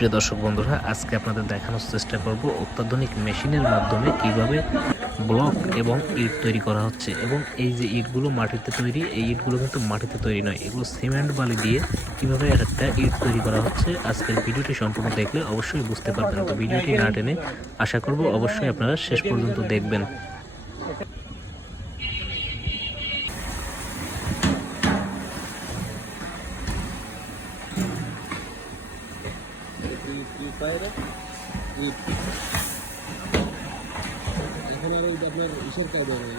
প্রিয় দর্শক বন্ধুরা, আজকে আপনাদের দেখানোর চেষ্টা করব অত্যাধুনিক মেশিনের মাধ্যমে কিভাবে ব্লক এবং ইট তৈরি করা হচ্ছে। এবং এই যে ইটগুলো মাটিতে তৈরি, এই ইটগুলো কিন্তু মাটিতে তৈরি নয়, এগুলো সিমেন্ট বালি দিয়ে কিভাবে একটা ইট তৈরি করা হচ্ছে। আজকের ভিডিওটি সম্পূর্ণ দেখলে অবশ্যই বুঝতে পারবেন। তো ভিডিওটি না টেনে আশা করব অবশ্যই আপনারা শেষ পর্যন্ত দেখবেন। এখন আর আপনার ইসের কাজ হবে